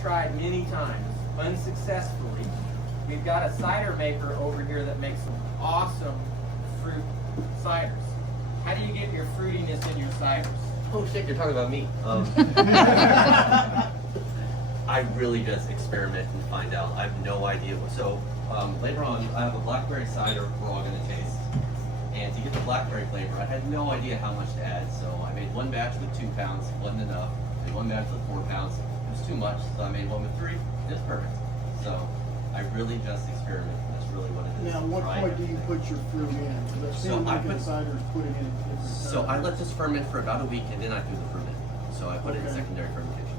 tried many times, unsuccessfully. We've got a cider maker over here that makes some awesome fruit ciders. How do you get your fruitiness in your ciders? Oh shit, you're talking about me. I really just experiment and find out. I have no idea. So later on, I have a blackberry cider we're all going to taste. And to get the blackberry flavor, I had no idea how much to add. So I made one batch with 2 pounds, wasn't enough. I made one batch with 4 pounds, it was too much. So I made one with 3, it's perfect. So I really just experiment. That's really what it is. Now, what point do you put your fruit in? So I put ciders putting in at different times. So I let this ferment for about a week, and then I threw the fruit in. So I put it in secondary fermentation.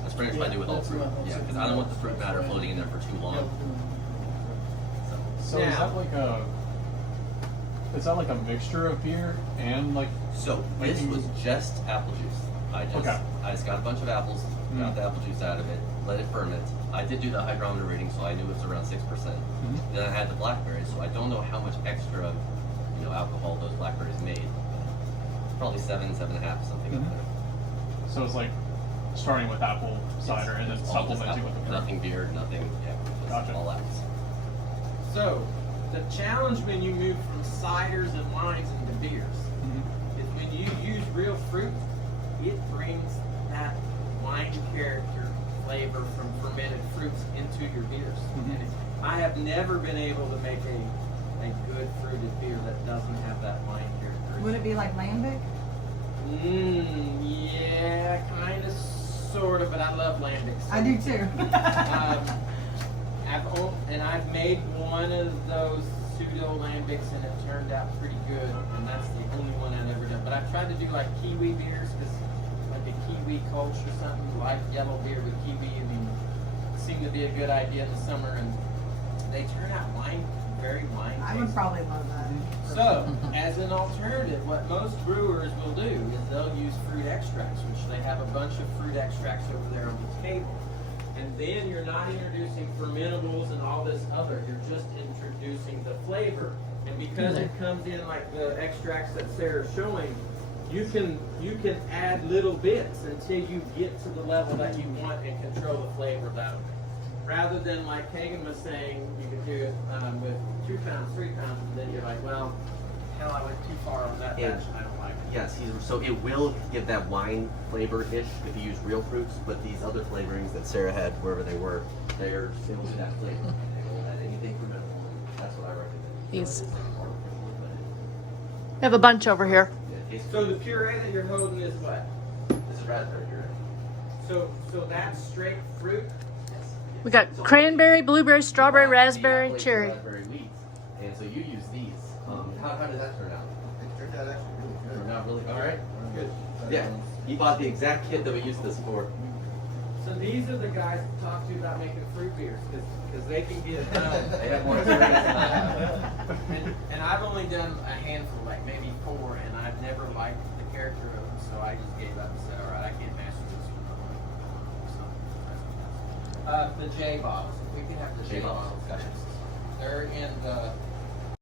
That's pretty much what I do with all fruit. Yeah, because I don't want the fruit matter floating in there for too long. So is that like a mixture of beer and like? So this was just apple juice. I just got a bunch of apples, got the apple juice out of it, let it ferment. I did do the hydrometer reading, so I knew it was around 6%. Then I had the blackberries, so I don't know how much extra, alcohol those blackberries made. Probably 7.5, something like that. So it's like starting with apple cider and then supplementing with the fruit. Nothing beer, nothing. Yeah, just all apples. So the challenge when you move from ciders and wines into beers is when you use real fruit, it brings that wine character flavor from fermented fruits into your beers. And I have never been able to make a good fruited beer that doesn't have that wine character. Would it be like lambic? Yeah, kind of, sort of, but I love lambic. So. I do too. I've made one of those pseudo lambics and it turned out pretty good, and that's the only one I've ever done. But I've tried to do like kiwi beers, because like a kiwi Kolsch or something, like yellow beer with kiwi, seem to be a good idea in the summer, and they turn out very wine. I would probably love that. So, as an alternative, what most brewers will do is they'll use fruit extracts, which they have a bunch of fruit extracts over there on the table. And then you're not introducing fermentables and all this other, you're just introducing the flavor. And because it comes in like the extracts that Sarah's showing, you can add little bits until you get to the level that you want and control the flavor that way. Rather than like Kagen was saying, you could do it with 2 pounds, 3 pounds, and then you're like, well, hell, I went too far on that batch, and I don't like it. Yes, so it will give that wine flavor-ish if you use real fruits, but these other flavorings that Sarah had, wherever they were, they will do that flavor. They won't add anything fermentable, and that's what I recommend. These. We have a bunch over here. So the puree that you're holding is what? This is raspberry puree. So that's straight fruit? We got cranberry, blueberry, strawberry, raspberry, cherry. Raspberry wheat, and so you use these. How did that turn out? It turned out actually really good. Turned out really all right. Good. Yeah, he bought the exact kit that we used this for. So these are the guys to talk to about making fruit beers, because they can get it done. They have more experience than I have. And I've only done a handful, like maybe 4, and I've never liked the character of them, so I just gave up and said, all right, I can't master this one. The J bottles. If we could have the J bottles. Gotcha. They're in the